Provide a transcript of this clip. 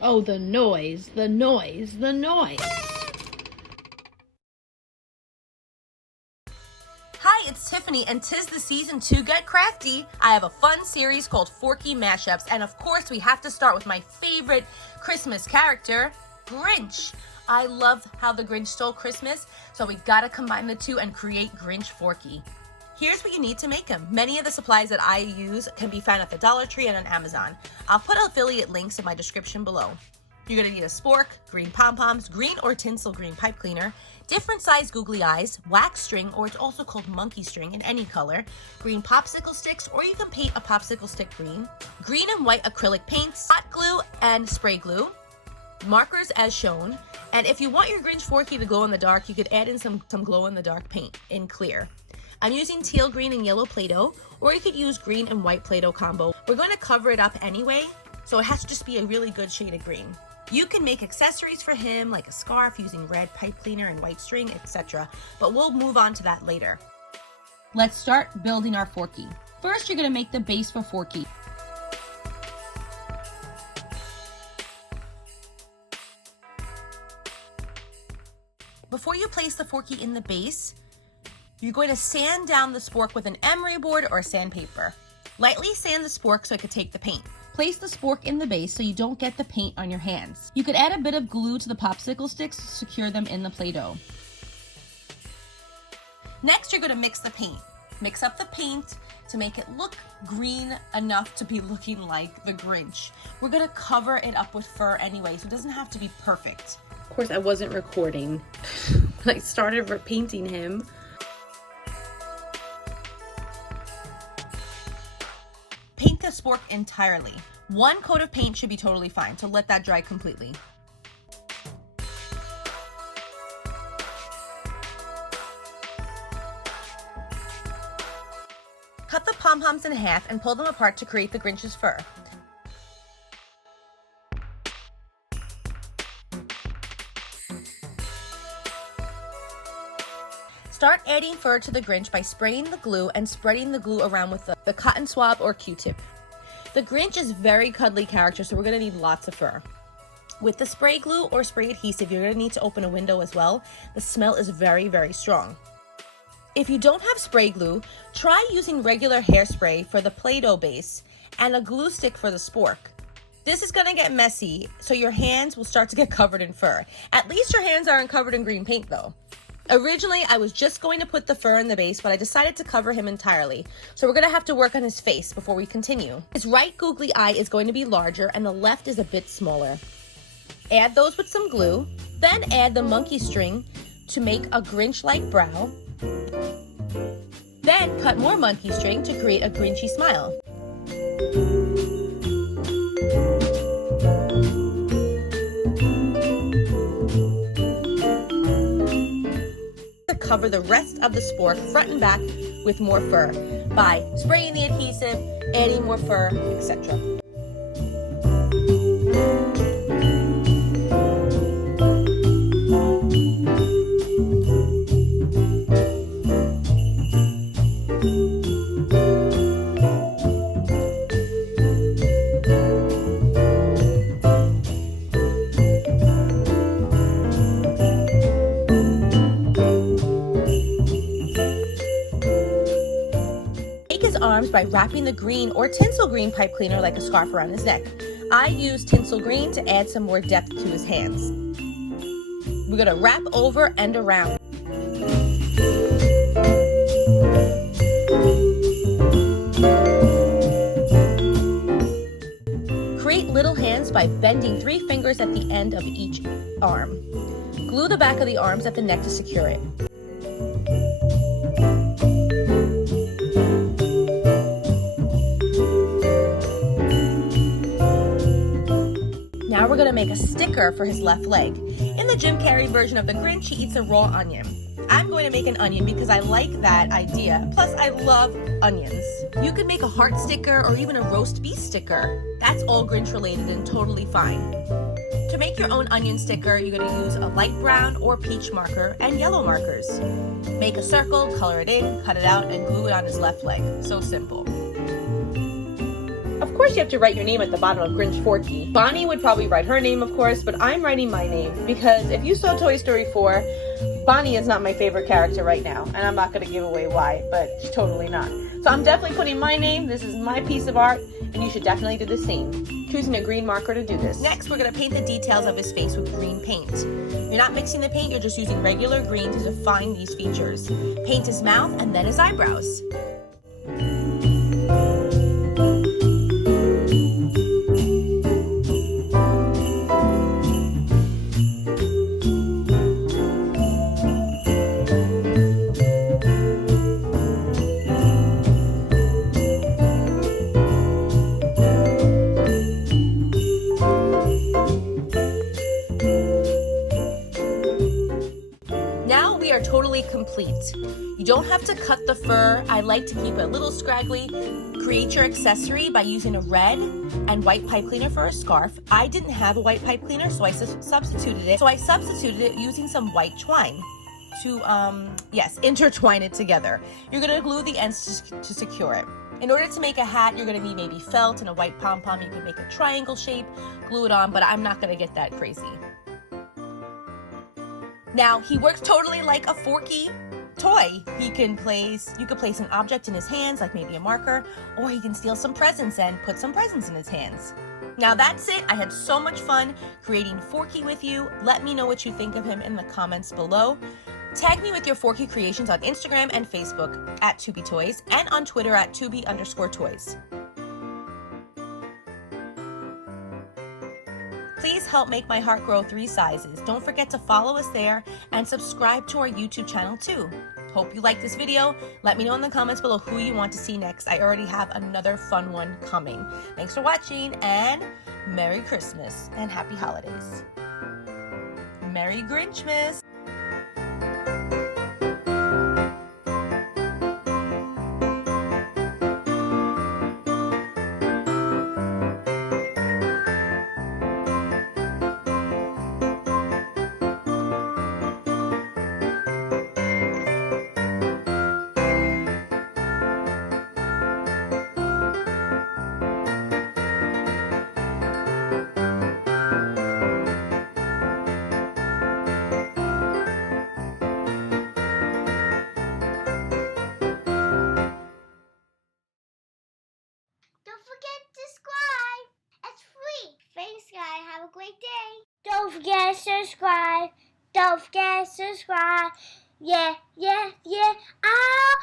Oh, the noise, the noise, the noise. Hi, it's Tiffany, and 'tis the season to get crafty. I have a fun series called Forky Mashups, and of course we have to start with my favorite Christmas character, Grinch. I love how the Grinch stole Christmas, so we gotta combine the two and create Grinch Forky. Here's what you need to make him. Many of the supplies that I use can be found at the Dollar Tree and on Amazon. I'll put affiliate links in my description below. You're gonna need a spork, green pom-poms, green or tinsel green pipe cleaner, different size googly eyes, wax string, or it's also called monkey string in any color, green popsicle sticks, or you can paint a popsicle stick green and white acrylic paints, hot glue and spray glue, markers as shown, and if you want your Grinch Forky to glow in the dark, you could add in some glow in the dark paint in clear. I'm using teal, green, and yellow Play-Doh, or you could use green and white Play-Doh combo. We're going to cover it up anyway, so it has to just be a really good shade of green. You can make accessories for him, like a scarf using red pipe cleaner and white string, etc., but we'll move on to that later. Let's start building our Forky. First, you're going to make the base for Forky. Before you place the Forky in the base, you're going to sand down the spork with an emery board or sandpaper. Lightly sand the spork so it could take the paint. Place the spork in the base so you don't get the paint on your hands. You could add a bit of glue to the popsicle sticks to secure them in the Play-Doh. Next, you're going to mix the paint. Mix up the paint to make it look green enough to be looking like the Grinch. We're going to cover it up with fur anyway, so it doesn't have to be perfect. Of course, I wasn't recording when I started painting him. Paint the spork entirely. One coat of paint should be totally fine, so let that dry completely. Cut the pom-poms in half and pull them apart to create the Grinch's fur. Start adding fur to the Grinch by spraying the glue and spreading the glue around with the cotton swab or Q-tip. The Grinch is a very cuddly character, so we're going to need lots of fur. With the spray glue or spray adhesive, you're going to need to open a window as well. The smell is very, very strong. If you don't have spray glue, try using regular hairspray for the Play-Doh base and a glue stick for the spork. This is going to get messy, so your hands will start to get covered in fur. At least your hands aren't covered in green paint though. Originally, I was just going to put the fur in the base, but I decided to cover him entirely. So we're going to have to work on his face before we continue. His right googly eye is going to be larger and the left is a bit smaller. Add those with some glue, then add the monkey string to make a Grinch-like brow. Then cut more monkey string to create a Grinchy smile. Cover the rest of the spork front and back with more fur by spraying the adhesive, adding more fur, etc. Arms by wrapping the green or tinsel green pipe cleaner like a scarf around his neck. I use tinsel green to add some more depth to his hands. We're going to wrap over and around. Create little hands by bending 3 fingers at the end of each arm. Glue the back of the arms at the neck to secure it. Now we're going to make a sticker for his left leg. In the Jim Carrey version of the Grinch, he eats a raw onion. I'm going to make an onion because I like that idea. Plus, I love onions. You could make a heart sticker or even a roast beef sticker. That's all Grinch related and totally fine. To make your own onion sticker, you're going to use a light brown or peach marker and yellow markers. Make a circle, color it in, cut it out, and glue it on his left leg. So simple. Of course you have to write your name at the bottom of Grinch Forky. Bonnie would probably write her name, of course, but I'm writing my name because if you saw Toy Story 4, Bonnie is not my favorite character right now, and I'm not going to give away why, but she's totally not. So I'm definitely putting my name. This is my piece of art, and you should definitely do the same. Choosing a green marker to do this. Next, we're going to paint the details of his face with green paint. You're not mixing the paint, you're just using regular green to define these features. Paint his mouth and then his eyebrows. Totally complete. You don't have to cut the fur. I like to keep it a little scraggly. Create your accessory by using a red and white pipe cleaner for a scarf. I didn't have a white pipe cleaner, so I substituted it using some white twine to intertwine it together. You're going to glue the ends to secure it. In order to make a hat, you're going to need maybe felt and a white pom-pom. You can make a triangle shape, glue it on, but I'm not going to get that crazy. Now, he works totally like a Forky toy. You can place an object in his hands, like maybe a marker, or he can steal some presents and put some presents in his hands. Now that's it. I had so much fun creating Forky with you. Let me know what you think of him in the comments below. Tag me with your Forky creations on Instagram and Facebook at TubiToys and on Twitter at Tubi_toys. Please help make my heart grow 3 sizes. Don't forget to follow us there and subscribe to our YouTube channel too. Hope you like this video. Let me know in the comments below who you want to see next. I already have another fun one coming. Thanks for watching and Merry Christmas and Happy Holidays. Merry Grinchmas! Don't forget to subscribe. It's free. Thanks, guys. Have a great day. Don't forget to subscribe. Don't forget to subscribe. Yeah, yeah, yeah. Ow.